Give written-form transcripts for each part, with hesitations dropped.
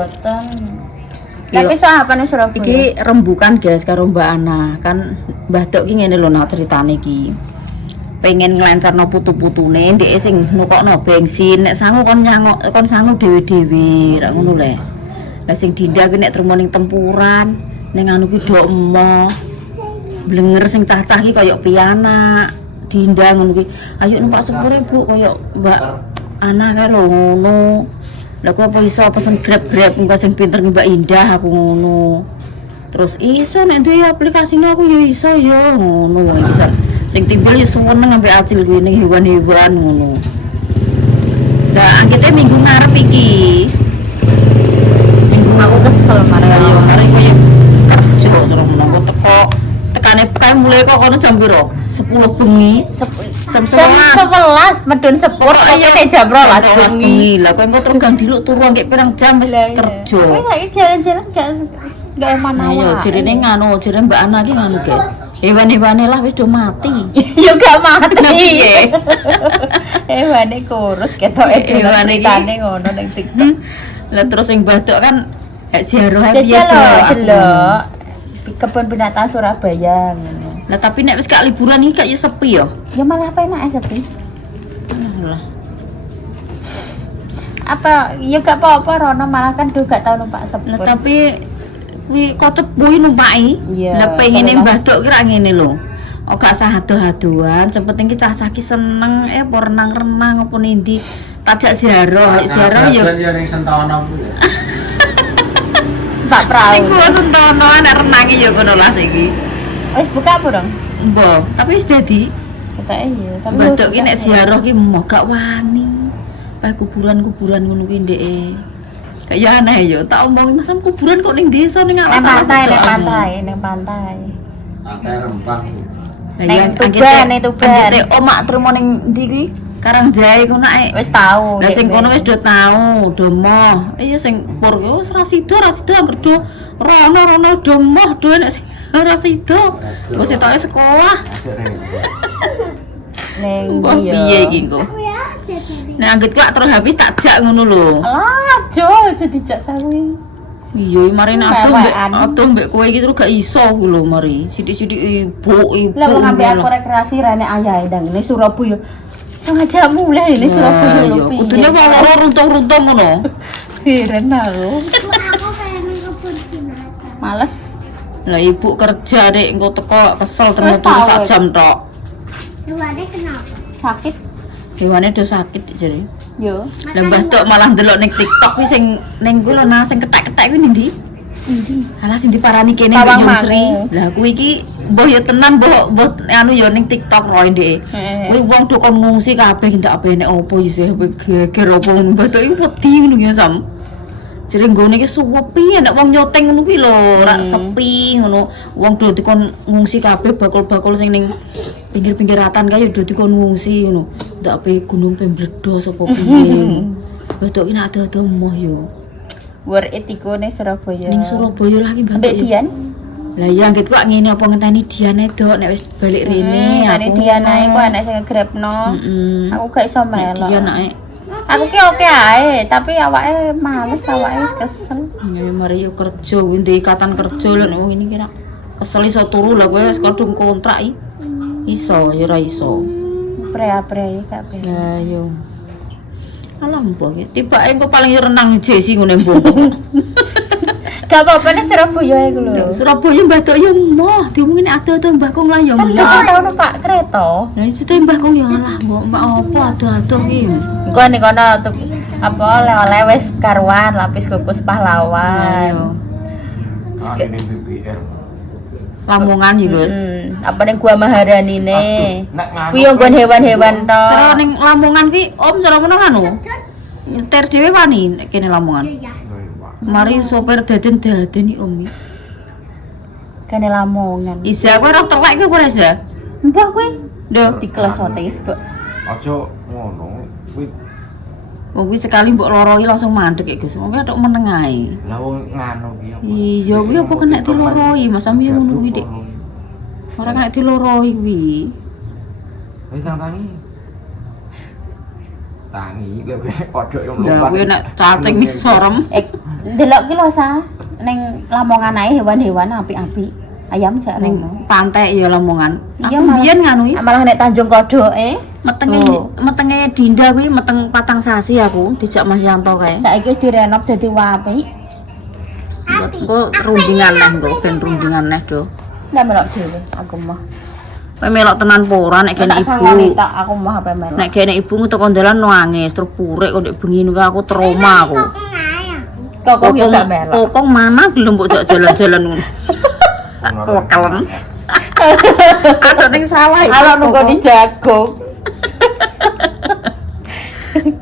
Boten. Tapi apa nih Surabaya? Iki rembukan guys karo Mbak Ana. Kan Mbah Dok ki ngene lho nak critane iki. Pengen nglancarno putu-putune ndek sing nukokno bensin, nek sangu kon nyangok kon sangu dhewe-dhewe, ra ngono le. Lah sing Dinda ki nek trimo ning tempuran, ning anu ki do emoh. Blenger sing cah-cah ki kaya pianak. Dinda ngono ki. Ayo numpak sepure Bu kaya Mbak Ana kae lho ngono. Lah kok apa iso pesen Grab engko sing pinter Mbak Indah aku ngono. Terus iso nek duwe aplikasine aku ya iso ya ngono wong iki. Sing timbul ya seneng ambek acil kuwi ning hewan-hewan ngono. Lah angkete minggu ngarep iki. Minggu aku kesel marah yo mari koyo kerja terus nang teko tekane kae mulai kok kono jam piro? 10 bengi. Jam 11 medun sepur kene jam 12 bengi. Lah kok engko tergang diluk turu angke pirang jam wis kerja. Kowe saiki jalan-jalan gak emana wae. Ayo jerene nganu, jere Mbak Ana ki nganu, guys. Hewan-hewane lah wis do mati. Ya gak mati. Hewane kurus ketoke hewane ngono ning TikTok. Lah terus sing Mbah Dok kan ziarah piye delok kebun binatang Surabaya ngono. Lah tapi nek wis gak liburan iki gak ya sepi ya. Ya malah penake sepi. Lah. Apa ya gak apa-apa Rono malah kan do gak tau numpak sepur. Lah tapi kuwi kok cepuhi numpaki. Lah pengene Mbah Dok ki ra ngene lho. Oh gak usah ado-adoan, sing penting ki cah-cah ki seneng apa renang-renang apa nindi. Tajak ziarah ya. Ya ning Sentono Bu. Pak Prau. Iku sentono nek renangi ya ngono lah saiki. Wis buka apa dong? Mbah, tapi wis dadi. Ketake iya, tapi Mbah Dok ki nek ziarah ki moh gak wani. Pak kuburan-kuburan ngono ki ndeke. Kayak aneh ya, tak omongin masa kuburan kok ning desa ning pantai. Akeh rempang. Ning Tuban. Omak trimo ning ndi ki? Karangjae ku nek Wis tau. Lah sing kono wis do tau, do moh. Iya sing pur ki wis ra sida anggere do rono do moh do nek sing ora sida. Wis etoke sekolah. Ning piye iki engko? Nek anggit kok terus habis tak jak ngono lho. Lah, Jo, dijak sawi. Iya, mari nek atuh mbek kowe iki terus gak iso ku lho mari. Sithik-sithik ibu. Lah wong ambek aku rekreasi rene ayahe ndang ning Surabaya. Sengaja mulai ini Surabaya lho. Kudune wong loro runtung-runtung ngono. Heran aku. Males. Lah ibu kerja Dik, engko teko kesel terus turu sak jam tok. Hewane kenapa? Sakit. Hewane do sakit jare. Yo. Lah Mbah Dok malah ndelok ning TikTok kuwi sing ning kuwi lho nah sing kethek-kethek kuwi ndi? Endi? Alah sing diparani kene Mbak Yusri. Lah kuwi iki mbah ya tenan mbah anu ya ning TikTok roe ndek. Kuwi wong do kon ngungsi kabeh ndak apa nek opo ya geger opo Mbah Dok iki wedi ngono ya Sam. Jare nggone iki suwepi nek wong nyoteng ngono kuwi lho, rak sepi ngono. Wong do dikon ngungsi kabeh bakul-bakul sing ning pinggir-pinggiratan kae do dikon ngungsi ngono. Ndak ape gunung pembledos apa piye. Mbah Dok iki nek ada-ada moh yo. War etiko ning Surabaya. Ning Surabaya lagi Mbah Mbak Dian. Lah iya anggit kok ngene apa ngenteni Dian Dok nek wis balik rene aku. Dian ae kok anak sing ngegrabno. Aku gak iso melok. Dian ae. Aku ki oke ae, tapi awake males, awake wis kesel. Ya mari yo kerja kuwi ndek ikatan kerja lho wong ini kira kesel iso turu lah kowe wis kadung kontrak iki. Iso ya ora iso. Pre-pre kabeh. Lah yo. Alah mbok iki tibake engko paling renang jesi ngene mbok. Gak apa-apa nek Surabaya iku lho. Surabaya Mbah Dok yo moh diomongin ada-ada Mbah Kong lah yo. Kan tau numpak kereta. Lah itu Mbah Kong yo alah mbok apa ada-ada iki. Engko ning kono apa oleh-oleh wis karuan lapis kukus pahlawan. Lamongan iki, Gus. Apa ning Gua Maharani ne. Kuwi yo nggon hewan-hewan to. Cara ning Lamongan ki Om cara ngono anu. Nyetir dhewe wani nek kene Lamongan. Mari sopir daden-daden iki Om. Kene Lamongan. Isa kowe ora telek kowe ora Isa? Mbah kuwi. Lho, Diklesote, Mbak. Aja ngono. Kuwi wong kuwi sekali mbok loroi langsung mandek iki Gus. Wong tok meneng ae. lah wong nganu ki apa? Iya, kuwi apa kena diloroi Mas Ami ngono kuwi Dik. Ora kena diloroi kuwi. Wis tangi. Tangi lho kowe padha yo Lah kuwi nek cacing sorem. Delok ki lho Sa, ning Lamongan ae hewan-hewan apik-apik. Ayam jak Ning ning pantai ya Lamongan. Iya, Aku malah. biyen nganu iki malah nek Tanjung Kodoke metenge Dinda kuwi meteng patang sasi aku dijak Mas Yanto kae. saiki wis direnov dadi apik. Engko rundingan neh engko ben rundingan neh do. Ndak melok dhewe aku mah. Kowe melok tenan apa ora nek kene Tak ibu. sangoni tok aku mah apa melok. Nek kene ibu teko dalan nangis terus purik kok ndek bengi niku aku trauma aku. Kok yo gak melok. Kokong mana gelem kok jak jalan-jalan ngono. Kokelen. Ada ning sawah iki. Kalau nunggu di jagung.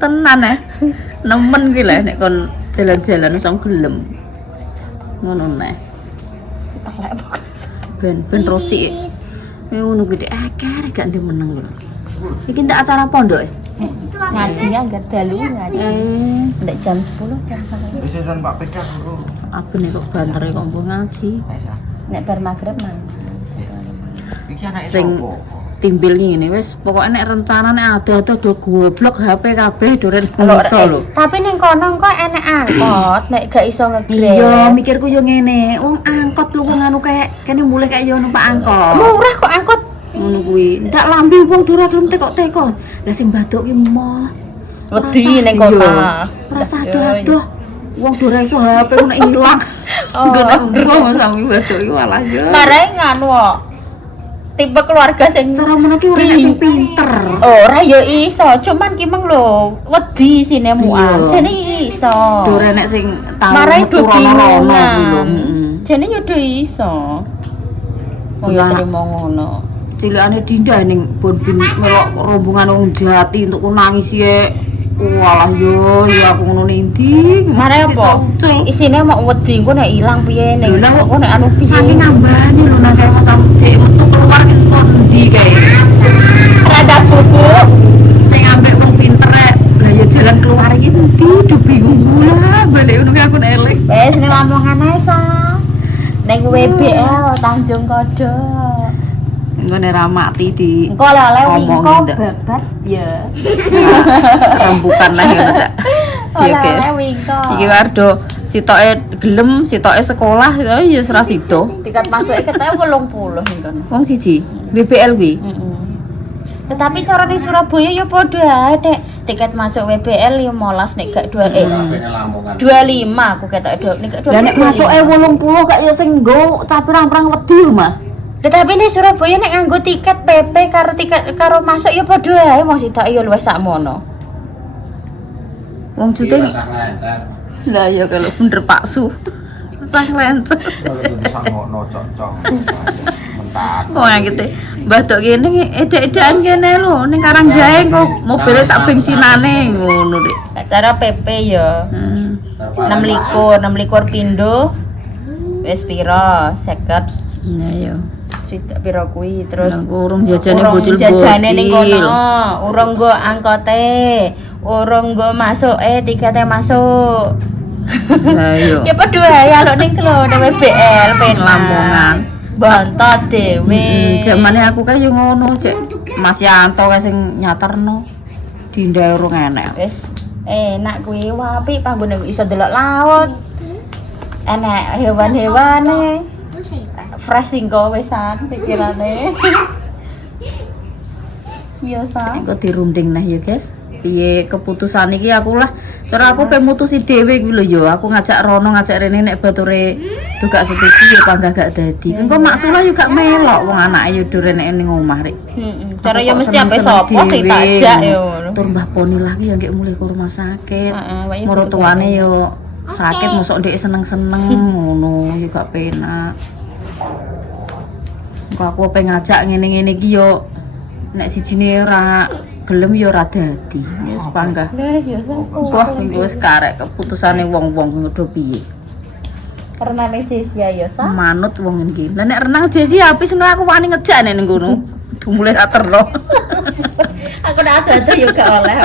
Tenan nemen ki lho nek kon jalan-jalan iso gelem. Ngono neh. Ben rosik. Ngono kuwi dek akeh gak ndi meneng lho. Iki ndak acara pondok e. Ngaji anggar dalu ngaji. Ndek jam 10 jam 11. Wis setan Pak Pedak guru. Abene kok bantere kok mbok ngaji. Nek bar magrib nang. Iki anake Sing sapa? timbel ngene wis pokoke nek rencana nek ado-ado do goblok HP kabeh duren iso lho. Tapi ning kono kok enek angkot, nek gak iso ngegrab. Iya, mikirku yo ngene, wong angkot lu nganu kayak kene mulih kayak yo numpak angkot. Murah kok angkot. Ngono kuwi. Ndak lambi wong dura gelem tekok-tekok. Lah sing baduk ki moh. Wedi ning kota. Rasa adoh-adoh. Wong dura iso HP ngono ilang. Nggo nang wong sami baduk iki malah yo. Marahe nganu kok. Tipe keluarga sing Cara ngono ki urip sing pinter. ora ya iso, cuman ki meng lho wedi sine muan. Iya. Jane iso. Dura nek sing tau Marahe metu do rono-rono bingungan. kuwi lho. Heeh. Jane yo do iso. Oh ya Iya. trimo ngono. Cilikane Dinda ning bon bin melok rombongan wong Jati untuk ku nangis ye. Walah yo ya aku ngono endi. Marahe Bisa apa? ucul. Isine mau wedi engko nek ilang piye ning Lah, engko nek anu piye. Saking ngambani lho nang kae Mas Cek metu keluar ke kondi kae. Rada bubuk. Sing ambek wong pinter rek. Lah ya jalan keluar iki endi do bingung pula balik ngono ki aku nek eling. Wes ning Lamongan ae sa. Ning WBL Tanjung Kodok. Ngene ra mati di Engko oleh-oleh Omongin wingko ndak. babat ya. rembukan lah ngono tak. Ya guys. Oleh-oleh wingko. Iki wardo sitoke gelem, sitoke sekolah ya ora sida. Tiket masuke ketemu 80 ning kono. Wong siji, BBL kuwi. Tetapi cara ning Surabaya ya padha ae Dek. Tiket masuk WBL ya 15 nek gak 2 Kabehne Lamongan. 25 aku ketok nek gak 25. Lah nek masuke 80 gak ya sing nggo capirang-pirang wedi lho, Mas. Tetapi ning Surabaya nek nganggo tiket PP karo tiket karo masuk ya padha ae wong sitok ya luwih sakmono. Wong jute Rasa lancar. lah ya kalau bener paksu. Sah lencer. Kalau itu sangokno cocok. Mentat. Wong gitu. Mbah Dok kene edek-edekan kene lho ning Karangjae kok mobilnya tak bensinane ngono Dik. Cara PP ya. 26 pindho. Wis pira? 50. Ya ya. Sithik pira kuwi terus Nang urung jajane urung bocil-bocil. jajane ning kono, urung nggo angkote, urung nggo masuke tikete masuk. Lah yo. Ya padha ae alok ning kelo ning WBL penak. Lamongan. Bontot dhewe. Jamane aku kan yo ngono, Cek. Mas Yanto kae sing nyaterno. Dinda urung enek. Wis enak kuwi apik panggone iso delok laut. Enak hewan-hewane. Fresh engko wisan pikirane. Iya sa. Engko dirunding nah ya, guys. Piye keputusan iki aku lah. Cara aku pengen mutusi dhewe kuwi lho yo. Aku ngajak Rono, ngajak Rene nek bature do gak setuju yo panggah gak dadi. Engko maksula yo gak melok wong anake yo do renek ning omah rek. Heeh. Cara ya mesti ampe sapa sing tak ajak yo ngono. Tur Mbah Poni lagi yang kayak mulai ke rumah sakit. Heeh, Moro tuane yo sakit mosok ndek seneng-seneng ngono yo gak penak. Engko aku pengen ngajak ngene-ngene iki yo nek sijine ora gelem yo ora dadi. Wis panggah. Lah ya sa. Wah, iki wis karek keputusane wong-wong ngono piye. Karena ning Jesia ya sa. Manut wong iki. Lah nek renang Jesi apis ngono aku wani ngejak nek ning kono. Dumule aterno. Aku ndak ada yo gak oleh.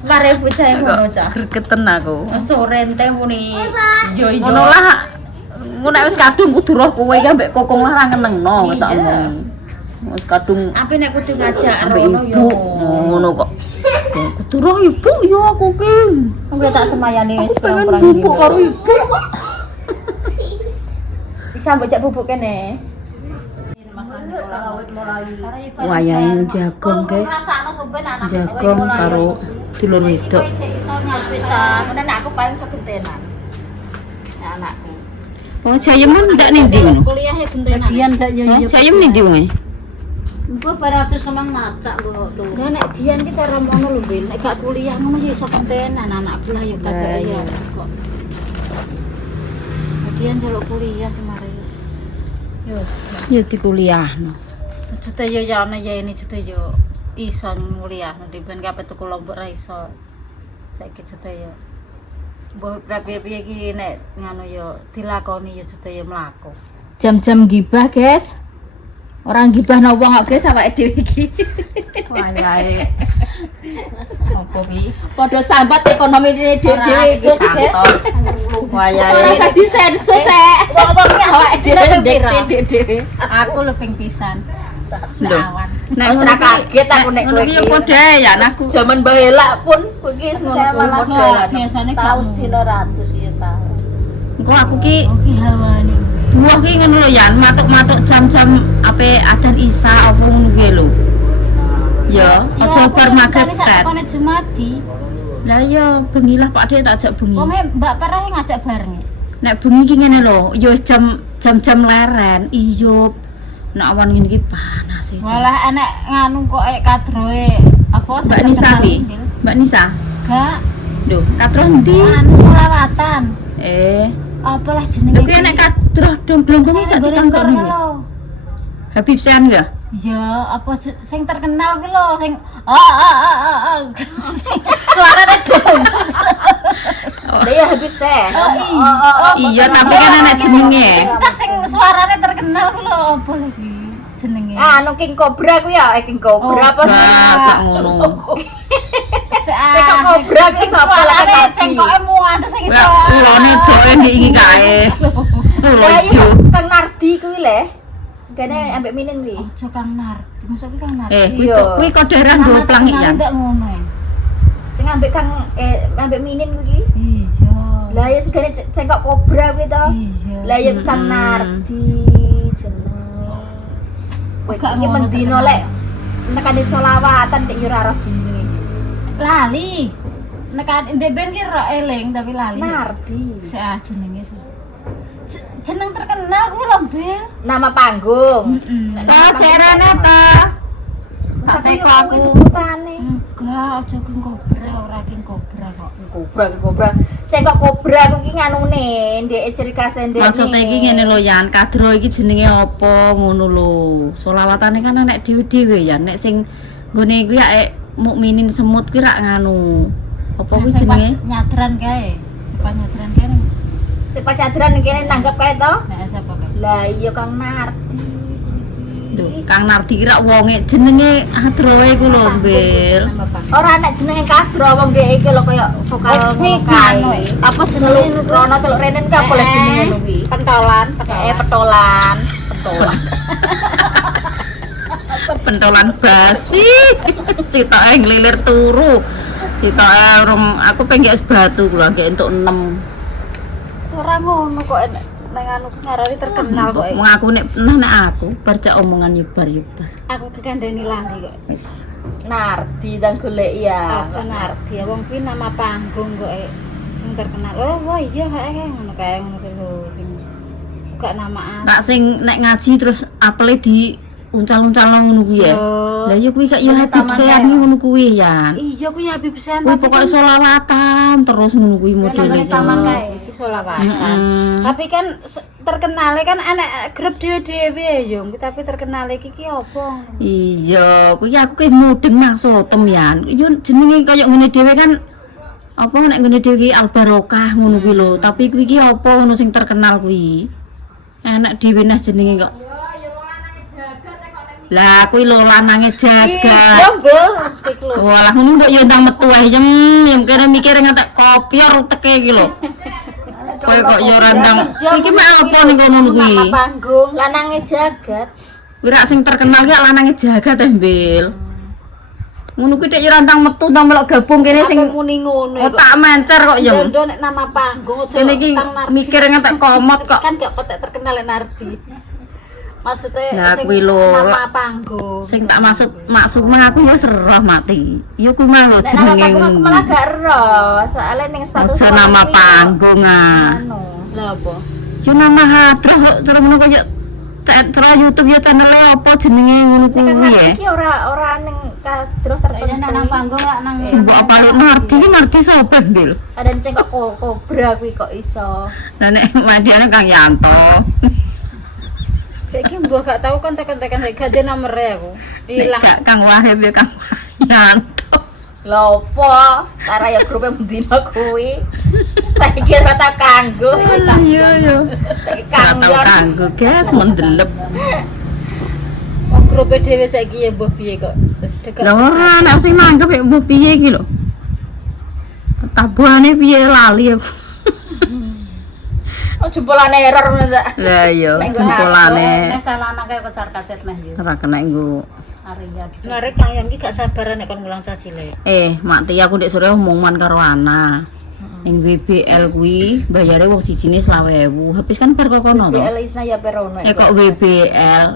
Mare bocah ngono cah. Gregeten aku. Sore ente muni yo yo. Ngono lah. Ngono nek wis kadung kudu roh kowe iki ambek kokong lah ra ngenengno tak Iya. omong. Wis kadung Tapi nek kudu ngajak ambek Rono yo. ibu ngono kok. Kudu ibu yo aku ki. Engko tak semayani wis Pengen kurang bubuk karo ibu. Bisa mbok jak bubuk kene. Wayahe jagung, guys. Jagung karo tilon wedok. Mana aku paling sok gentenan. Ya anakku. Wong Jayem ndak ning ndi ngono? Kuliah ya gentenan. Dian gak yo yo. Jayem ning ndi wong? Engko baratus ngomong macak kok tuh. Nek Dian ki cara ngono lho, Bin. Nek gak kuliah ngono ya iso gentenan anakku lah yo kacak ya kok. Dian jaluk kuliah semare. Yo. Ya dikuliahno. Cute yo ya ana ya ini cute yo iso nguliahno diben kabeh tuku lombok ra iso. Saiki cute yo. Mbok piye-piye iki nek ngono yo dilakoni yo cute yo mlaku. Jam-jam gibah, guys. Orang gibahno wong kok guys awake dhewe iki. Wayahe. Apa iki? Padha sambat ekonomi dhewe-dhewe guys. Wayahe. Ora usah disensus sek. Wong-wong ki awake dhewe. Aku lho ping pisan. Lho. Nek ora kaget aku nek kowe iki padha ya anakku. Jaman Bahelak pun kowe iki wis ngono modelan. Biasane tahu sedina 100 iya tahu. Engko aku ki Oke hawane. buah ki ngono lho ya, matuk-matuk jam-jam ape adzan Isya apa ngono kuwi lho. Ya, aja bar magrib tet. Sakone Jumadi. Lah ya bengi lah Pak Dek tak ajak bengi. Wong Mbak Parah ngajak bareng. Nek bengi ki ngene lho, ya wis jam-jam leren, iya. Nek awan ngene iki panas iki. Walah enek nganu kok kadroe apa Mbak Nisa ki? Mbak Nisa? Gak Lho, katro endi? anu selawatan. Apalah jenenge? Lho ki enek katro dong blonggong gak dikangkon lho. Habib Sean ya? Ya, apa sing terkenal ki lho, sing suarane dong. Lah ya Habib Syekh. Iya, tapi kan enek jenenge. Cah sing suarane terkenal ki lho, apa lagi jenenge? Anu King Cobra ku ya, King Cobra apa sih? Gak ngono. Sing Cobra ki sapa lah suarane cengkoke muat sing iso. Ulone doe ndi iki kae. Lucu. Kang Nardi kuwi le. Segane ambek minin kuwi. Ojo Kang Nardi, mosok ki Kang Nardi. Kuwi koderan go plangi ya. Ndak ngono ya. Sing ambek ambek minin kuwi. Iya. Lah ya segane cengkok Cobra kuwi to. Iya. Lah ya Kang Nardi jenenge. Kowe Gak iki ngono mendino terkenal. lek nekane selawatan nek yo ora roh jenenge. Lali. Nek ndek ben ki ro eling tapi lali. Nardi. Sik jenenge sih. Jeneng terkenal kuwi lho, Bel. Nama panggung. Ta cerene ta. Tak teko teko aku. aku sebutane. Enggak, aja King Cobra, ora King Cobra kok. Cobra. Cengkok Cobra ku ki nganune, ndek ciri khas ndek. Maksud iki ngene lho Yan, kadro iki jenenge apa ngono lho. Selawatane kan enek dhewe-dhewe ya, nek sing nggone kuwi ya mukminin semut kuwi rak nganu. Apa kuwi jenenge? Nyadran kae. Siapa nyadran kae? Sepak cadran kene nanggap kae to. Nek siapa kae? Lah iya Kang Nardi. Lho, Kang Nardi ki rak wonge jenenge adroe ku lho, Bel. Ora anak jenenge Kadro wong dhek iki lho kaya vokal kuwi kae. anu, Apa jenenge Rono celuk renen ki apa lah jenenge ngono kuwi? Pentolan, Petolan. Pentolan basi. Sitoke nglilir turu. Sitoke aku pengen es batu kula gek entuk 6. ora ngono kok nang anu ngarani terkenal kok. Wong aku nek aku percaya omongan yebar-yebar. Aku kekandani lali kok. Wis. Nardi dan golek ya. Aja Nardi, wong kuwi nama panggung kok sing terkenal. Oh iya ngono kae ngono kuwi lho sing gak namaan. Nak sing nek ngaji terus apele di uncal-uncal ngono kuwi ya. Lah ya kuwi kak ya Habib Sean iki ngono kuwi ya. Iya kuwi Habib Sean Kuwi pokoke selawatan terus ngono kuwi modele. taman kae iki selawatan. Tapi kan terkenale kan anak grup dhewe-dhewe ya, tapi terkenale iki apa? Iya, kuwi aku ki mudeng nang sotem ya. Yo jenenge kaya ngene dhewe kan apa nek ngene dhewe Al Barokah ngono kuwi lho. Tapi kuwi ki apa ngono sing terkenal kuwi. Enak dhewe nah jenenge kok. Lah kuwi lho lanange jagat. Jombel iki lho. Walah ngono mbok yo ndang metu ae jem kene mikir ngatek kopior teke iki lho. Kowe kok yo randang. Iki mek apa ning kono kuwi? Nama panggung lanange jagat. Kuwi rak sing terkenal ki lanange jagat Mbel. Ngono kuwi tek yo rantang metu ta melok gabung kene sing Aku muni ngono kok. otak mencer kok ya. Ndo nek nama panggung aja Kene iki tang Nardi. mikir ngetek komot kok. Kan gak petek terkenal nek Nardi. Maksudnya Lah, sing kuwi lho, nama panggung. Sing tak maksud aku ya serah mati. Ya ku mah lho Nek nama jenenge. panggung aku malah gak ero. Soale ning status Aja orang nama kuwi panggung ah. Anu, lha apa? Yo nama hadroh cara ngono kaya cara YouTube ya channel apa jenenge ngono Nek kan kuwi Nardi ya. iki ora ning kadroh tertentu. nang panggung lak nang Mbok apa Nardi sapa Bil? Ada ceng kok kobra kuwi kok iso. Lah nek madiane Kang Yanto. Saiki mbok gak tau kontak-kontakan saiki gak ada nomere aku. Ilang. Gak Kang Wahib ya Kang Yanto. Lha opo? Tara ya grupe mendina kuwi. Saiki ora tak kanggo. Iya yo. Saiki Ora tau kanggo. kanggo guys mendelep. Oh, grup dhewe saiki ya mbah piye kok. Wis dekat. Lah ora nek sing nanggep ya mbok piye iki lho. Tabuhane piye lali aku. Oh jempolane error ngono ta. Lah iya Nek jempolane celana kaya kocar kaset nah yo. ora kena nggo. Arya. Ngarep Kang Yan iki gak sabar nek kon ngulang caci le. Mak Tia aku ndek sore omongan karo Ana. Ning WBL kuwi bayare wong sijine 20.000. Habis kan bar kok kono to. BL Isna ya perono. Kok WBL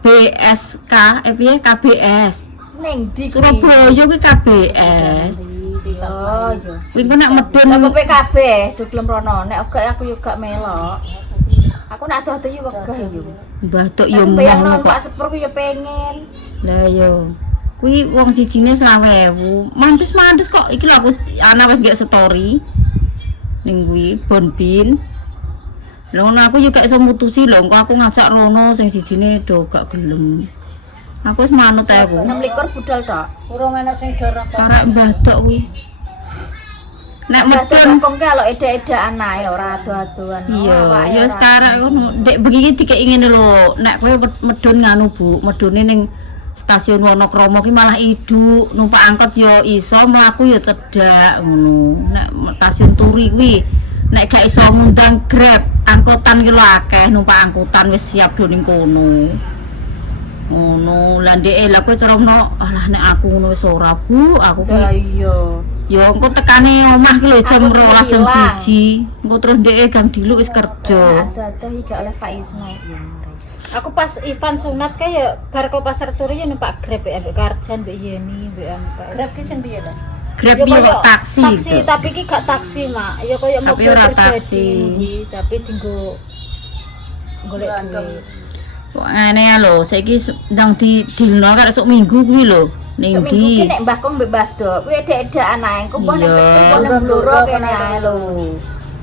BSK piye KBS. Ning ndi kuwi? Surabaya kuwi KBS. Yo. Kuwi kok nek medun Lah kok PKB do gelem rono. Nek aku yo gak melok. Aku nak ado-ado yo wegah yo. Mbah Tok yo Tapi bayang ngono nang Pak kok. Sepur ku yo pengen. Lah yo. Kuwi wong sijine 20.000. Mantes kok iki lho aku ana wis gak story. Ning kuwi Bonbin. Lha ngono aku yo gak iso mutusi lho, engko aku ngajak rono sing sijine do gak gelem. Aku wis manut ae aku. 26 budal tok. Urung enak sing dorong kok. Karek Mbah Tok kuwi. Nek Medun medun kok kalau eda-eda anae ora ado-adoan. iya, ya sekarang ngono. Dek begini dikek ngene lho, nek kowe medun nganu Bu, medune ning stasiun Wonokromo ki malah iduk, numpak angkot yo iso, mlaku yo cedak ngono. Nek stasiun Turi kuwi nek gak iso ngundang Grab, angkutan ki lho akeh, numpak angkutan wis siap do ning kono. Ngono, lah ndek lha kowe cara ngono, alah nek aku ngono wis ora Bu, aku ki Lah iya. ya engko tekane omah ki lho jam Aku 12 jam hilang. 1. Engko terus ndek gang diluk wis kerja. Ada-ada iki gak oleh Pak Isna. Aku pas Ivan sunat kae ya bar kok pasar Turi ya numpak Grab ya ambek Karjan mbek Yeni mbek anu Pak. Grab ki sing piye ta? Grab Ya piye koyo kok taksi Taksi gitu. tapi iki gak taksi, Mak. Ya koyo Tapi mobil ora pribadi taksi. iki, tapi tinggo golek duit. Kok ngene ya lho, saiki ndang dilno karek sok minggu kuwi lho. Ning Seminggu ki ndi? nek Mbah Kong mbek Mbah Dok, kuwi eda-eda anae. Engko mbok nek Iya. cepu ning Blora kene ae lho.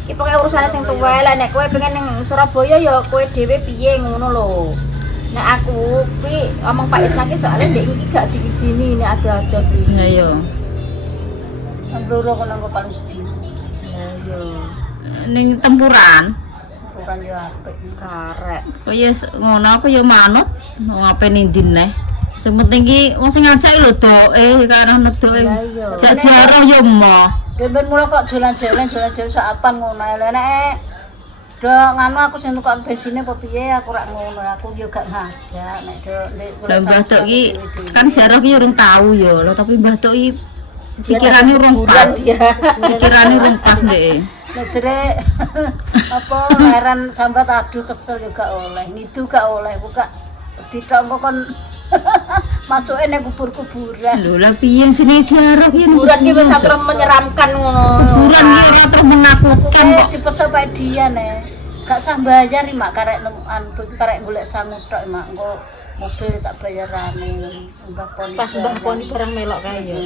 Iki pokoke urusane sing tuwa lah nek kowe pengen ning Surabaya ya kowe dhewe piye ngono lho. Nek aku kuwi omong Pak Isna ki soalnya ndek iki gak diizini nek ada-ada ki. Ya yo. Nang loro kono kok paling sedih. Lah yo Ning tempuran. Ukuran yo apik. karek. Kok ya ngono aku ya manut. Ngapain nindin neh. Sing penting ki wong sing ngajak lho doke karena nedoke. Lah iya. Jak ziarah yo moh. Ben mula kok jalan-jalan sak apan ngono ae. Lah nek do nganu aku sing tukang bensine apa piye aku rak ngono. Aku yo gak ngajak nek do ndek Lah Mbah Tok ki kan ziarah ki urung tau yo, lho tapi Mbah Tok ki pikirane urung pas. Dia. Pikirane urung pas ndek. nek jere apa heran sambat aduh kesel juga oleh. Nidu gak oleh buka ditok kok kon masuke ning kubur-kuburan. Lho lah piye jenenge ziarah ki Kuburan ki wis sampe menyeramkan ngono. Kuburan ki ora terus menakutkan Oke, kok. dipesel Pak Dian gak sah bayar mak karek karek golek sangu tok mak engko mobil tak bayarane Mbah Pon. Pas Mbah Poni barang melok kae ya.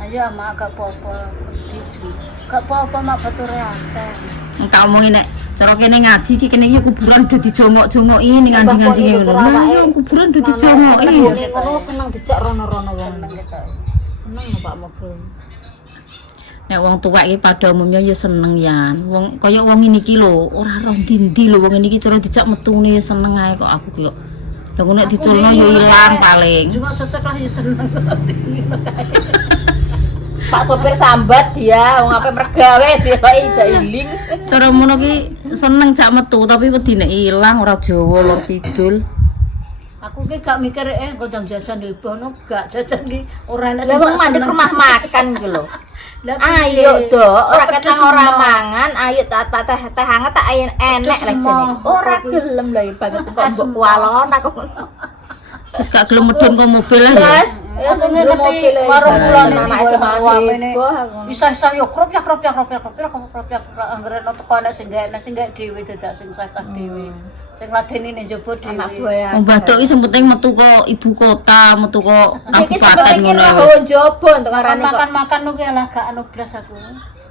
Ayo mak gak apa-apa diju. Gak apa-apa mak bature akeh. Tak omongin nek cara kene ngaji ki kene iki kuburan do dijongok-jongoki ning andi-andine ngono. Lah iya kuburan do dijongoki. Ngono seneng dijak rono-rono wong. Seneng gitu. Seneng numpak mobil. Nek wong tuwek iki pada umumnya ya seneng ya. Wong kaya wong ngene iki lho, ora roh ndi-ndi lho wong ngene iki cara dijak metune seneng ae kok aku ki kok. Lah ngono nek diculno ya ilang paling. Cuma sesek lah ya seneng. Pak sopir sambat dia wong ape mergawe diloki jailing. Cara ngono ki seneng jak metu tapi wedine ilang ora Jawa lor kidul. Aku ki gak mikir godang jajan yo bono gak jajan ki ora enak Lah wong mandek rumah makan ku lho. Lah Ayo piye? dok, ora Kok ketang pedes ora semua? mangan, ayo teh hangat tak enek Pedes lah jane. semua. Ora gelem lah ya banget kok mbok kualon aku. Wis gak gelem medhun ke mobil ya. Blas, ya Aku ngerti ngerti warung kula niki anak boleh mati. mati. Isa-isa yo kropyak anggere ono teko ana sing gak dhewe dadak sing sakah dhewe. Sing ladeni ning njaba Anak dhewe. buaya. Wong Bathuk iki sing penting metu ke ibu kota, metu ke Iki kabupaten sebenarnya ngono roh wis. jobo untuk ngarani kok. Makan-makan nu ki lah gak anu blas aku.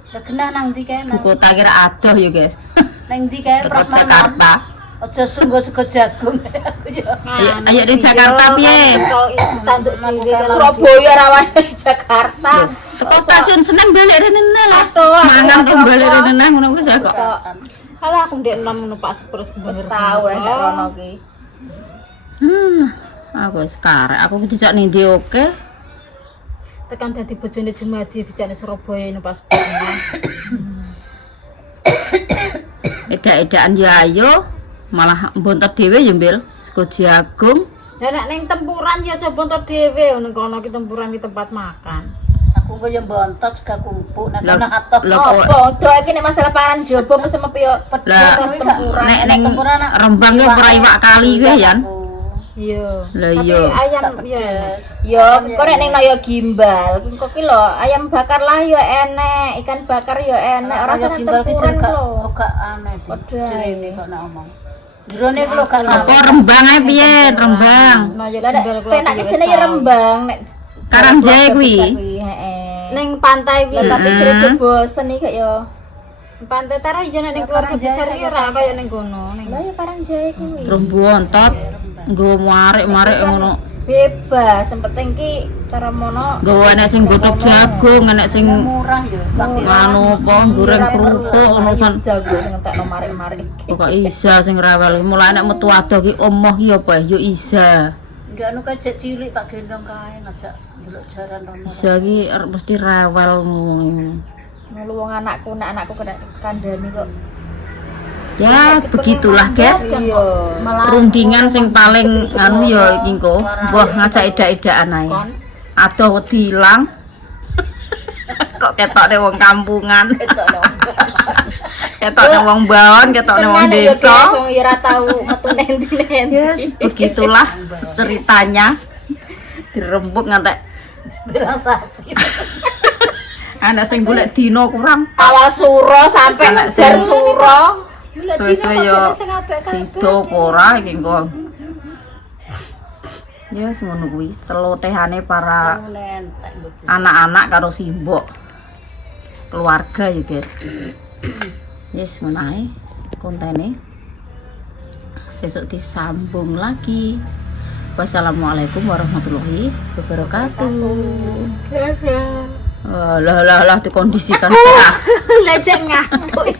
Lah genah nang ndi kae Ibu nang kota kira adoh ya, guys. nang ndi kae Teko Prasmanan. Jakarta. Aja sungguh sego jagung aku yo. Ayo di Jakarta piye? Tanduk Aku dhewe kalah Surabaya rawane Jakarta. Teko stasiun Senen balik rene lah. Aduh, Mangan aku kok balik apa? rene ngono wis kok. Alah aku ndek enam numpak sepurs Wis tau nek rono ki. Aku wis karek, aku dijak ning ndi oke. tekan dadi bojone Jumadi dijane Surabaya numpak sepurs. Edak-edakan ya ayo, malah mbontot dhewe ya mbil sego jagung. Lah nek ning tempuran ya coba entuk dhewe ning kono ki tempuran ki tempat makan. Aku kok yo bontot gak kumpul nek Lah- ana atos. lah kok- Apa dok iki nek masalah panganan jobo mesti mepi yo Lah, tempuran. nek ning Rembang ki ora iwak kali kuwi Yan. Iya. Lah Tapi iya. ayam Tak ya. pedes. Yo kok nek ning Naya Gimbal, kok ki lho ayam bakar lah yo enek, ikan bakar yo enek, ora Rasa sana timbal tempuran gak lho. gak aneh. Padha Jerene ae. kok nek ngomong. Jerone kok gak Apa Rembang ae piye Rembang? Nah ya Lah nek tinggal kula penak wis jenenge tahu. Rembang nek Karangjae kuwi. Heeh. Ning pantai Lah kuwi. tapi cerita bosen iki yo. Pantai Tara ya ning keluarga besar iki ora kaya ning kono. Ning Lah ya Karangjae kuwi. Rombontot nggo marek-marek ngono. Bebas, yang penting ki cara mono Nggo enek sing godhog jagung, enek sing murah ya. anu apa goreng kerupuk ono san. jago sing entekno marik-marik. Kok Isa sing rawel. Mulai enek metu adoh ki omoh ki apa ya Isa. Ndak anu kae cek cilik tak gendong kae ngajak ndelok jaran rono. Isa ki mesti rawel ngono. Nulu wong anakku, nek anakku kena kandhani kok. Ya begitulah guys. Iya. Rundingan sing paling anu ya iki engko. Mbah ngajak edak-edakan ae. Adoh wedi ilang. Kok ketokne wong kampungan. Ketokne wong bawon, ketokne wong Tenan ya guys, desa. wong ora tau metu nendi-nendi. Begitulah ceritanya. Dirembuk ngantek Berasasi. ana sing golek dina kurang. Awal suro sampai Anak bar sing- suro. Suwe-suwe yo sido apa ora iki engko. Ya wis ngono kuwi celotehane para Nentek mbok. anak-anak karo simbok keluarga ya guys. Yes ngono ae kontene. Sesuk disambung lagi. Wassalamualaikum warahmatullahi wabarakatuh. Lah dikondisikan. lejeng ngantuk.